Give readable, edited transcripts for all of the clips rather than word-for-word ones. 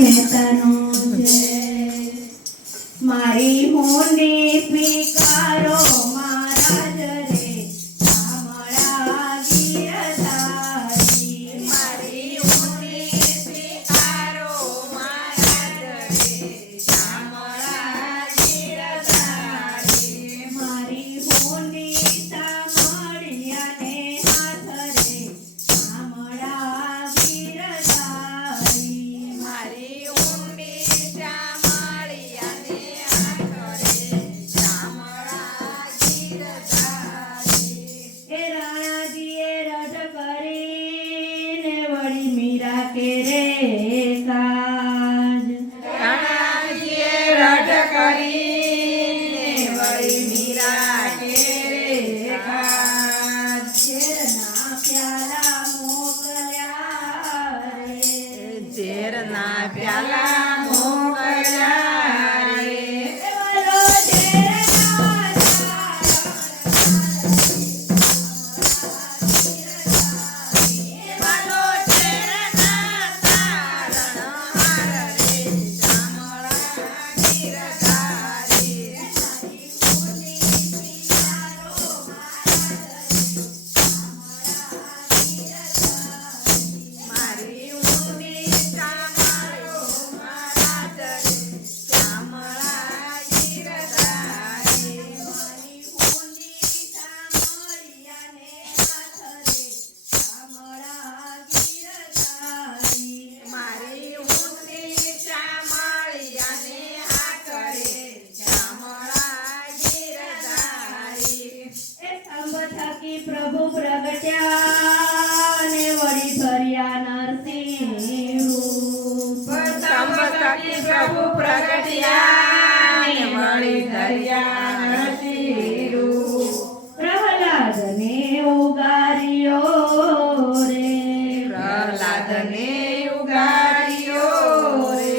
મહેતાનો જય મારી હુંડી સ્વીકારો મહારાજ રે શામળા ગીરધારી મારી હુંડી સ્વીકારો મહારાજ રે શામળા ગીરધારી મારી હુંડી સામળિયાને હાથ રે શામળા ગીરધારી મારી હુંડી શામળિયાને હાથ રે શામળા ગીરધારી એ રાણાજીએ રઢ કરીને વળી મીરા કે રે કાજ રાણાજીએ રઢ કરીને વળી મીરા ઘેરે ખાધ. ઝેરના પ્યાલા મોકલ્યા રે ઝેરના પ્યાલા મોકલ્યા રે બોલો ઝેરના વાલો ઝેરના તારણહાર રે શામળા ગીરધારી મારી હુંડી શામળો મહારાજ રે શામળા ગીરધારી મારી હુંડી સામળિયાને હાથ રે શામળા ગીરધારી મારી હુંડી શામળિયાને હાથ રે શામળા ગીરધારી એ સ્તંભ થકી પ્રભુ પ્રગટ્યા ને વળી ધર્યા નરસિંહ રૂપ સ્તંભ થકી પ્રભુ પ્રગટ્યા ને વળી ધર્યા નરસિંહ રૂપ. પ્રહલાદને ઉગાર્યો રે પ્રહલાદને ઉગાર્યો રે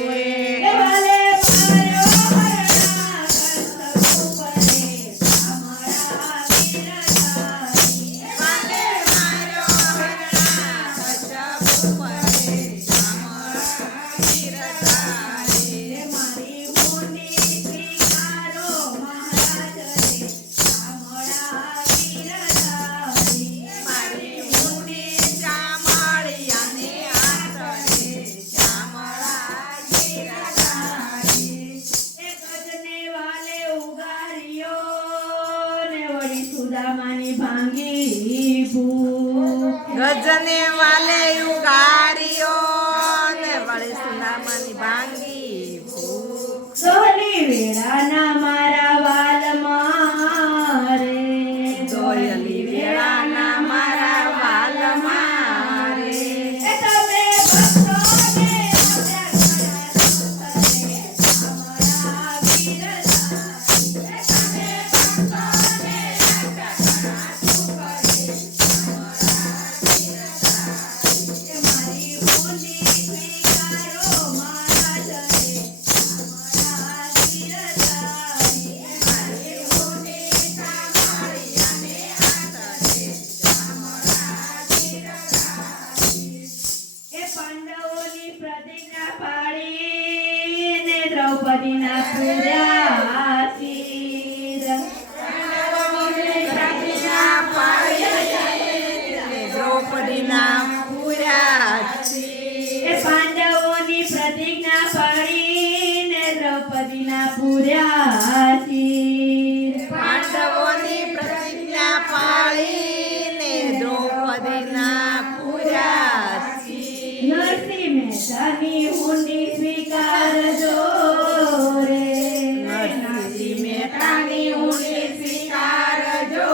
એ ભલે માર્યો હરણા કંસ ઉપરે શામળા ગીરધારી વાલે માર્યો હરણા કશ્યપ ઉપરે શામળા ગીરધારી મારી હુંડી સ્વીકારો મહારાજ રે શામળા ગીરધારી મારી હુંડી શામળિયાને હાથ રે શામળા ગીરધારી એ ગજને વાલે ઉગાર્યો ને વળી સુદામાની ભાંગી ભૂખ ગજને વાલે ઉગાર્યો ને વળી સુદામાની ભાંગી ભૂખ. સોલી વેળાના મારા વાલમાં રે દોયલી વેળાના મારા વાલમાં રે એ તમે ભક્તોને આપ્યા ઘણા સુખ રે શામળા ગીરધારી એ તમે ભક્તોને આપ્યા ઘણા સુખ રે શામળા ગીરધારી એ મારી હુંડી સ્વીકારો મહારાજ રે શામળા ગીરધારી મારી હુંડી શામળિયાને હાથ રે શામળા ગીરધારી એ પાંડવોની પ્રતિજ્ઞા પાળીને દ્રૌપદીના પૂર્યા શિર પાંડવોની પ્રતિજ્ઞા પાળીને દ્રૌપદીના પૂર્યા શિર. એ પાંડવોની પ્રતિજ્ઞા પાળીને દ્રૌપદીના પૂર્યા શિર પાંડવોની પ્રતિજ્ઞા પાળીને દ્રૌપદીના પૂર્યા શિર. નરસિંહ મહેતાની હુંડી સ્વીકારજો રે નરસિંહ મહેતાની હુંડી સ્વીકારજો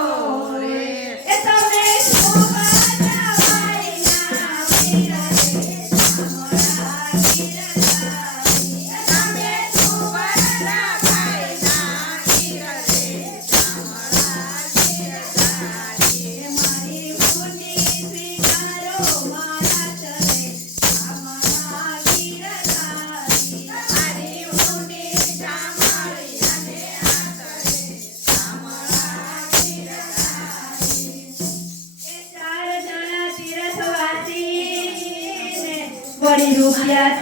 રે એ તમે શોભાના ભાઈના વીર રે શામળા ગીરધારી તમે સુવર્ણ ભાઈના વીર રે શામળા ગીરધારી એ મારી હુંડી સ્વીકારો મહારાજ રે શામળા ગીરધારી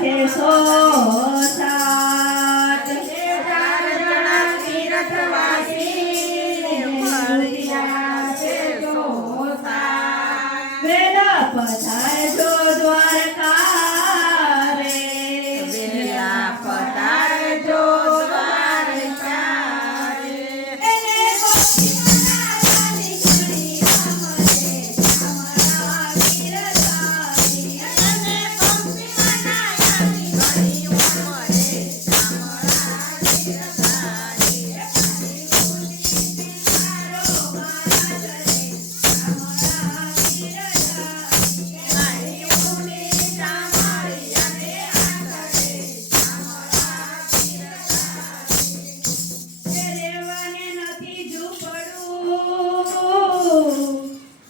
સાથે સો સાત 4 જણા તીર્થવાસી મળ્યા છે 107. વેલા પધારજો દ્વારકા રે વેલા પધારજો દ્વારકા રે. એને ગોપીના રાની ઘણી અમરે અમારા વીરતાની અને પંક્તિમાંના યાની ઘણી ઉંમરે ચામડા તીર્થારી. મારી ઊંડી ચામડી અને આંધળે ચામડા તીર્થારી. રેવાને નથી ઝૂંપડું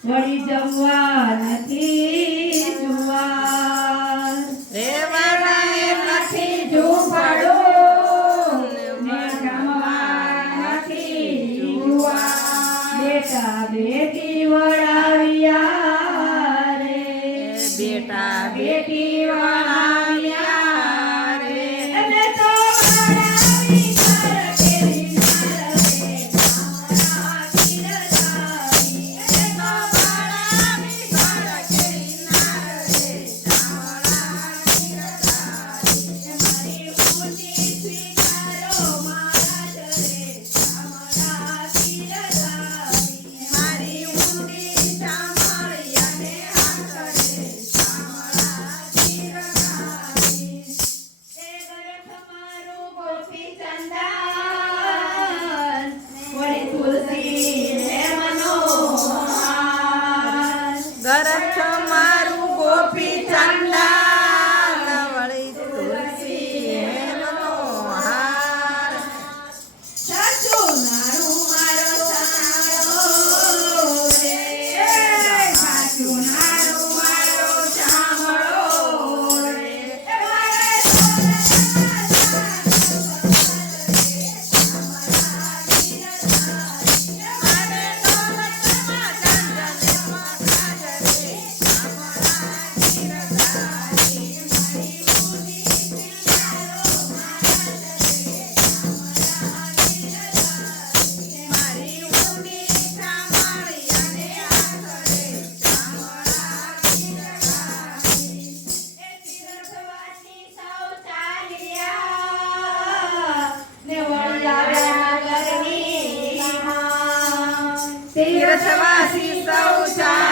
વળી જમવા નથી જુવાર રેવાને નથી ઝૂંપડું ને જમવા નથી જુવાર. બેટા બેટી વળાવ્યા રે બેટા બેટી વળાવ્યા રે. અને તો વળાવી કર કેવી નારવે અમારા વીરતાની એ તો વળાવી ઘર કેરી નારે ચામડા તીર્થારી. મારી ઊંડી સ્વીકારો મહારાજ રે અમારા વીરતાની મારી ઊંડી ચામડી અને આંધળે ચામડા તીર્થારી. એ ગરખ મારું ગોપી ચંદન વળી તુલસી ને મનોહર ગરખ મારું ગોપી ચંદન વળી તુલસી એનો હાર. સાચું નારું મારો સારો રે સાચું નારું મારો સાંભળો રે મારે મારે દોલતમાં ચંદને પખાડ રે ચામડા તીર્થારી. મારી ઊંડી ચામડી અને આંધળે ચામડા તીર્થારી. એ તીર્થવાસી સૌ ચાલ્યા ને વળી આવ્યા ગરમીમાં. તીર્થવાસી સૌ ચાલ્યા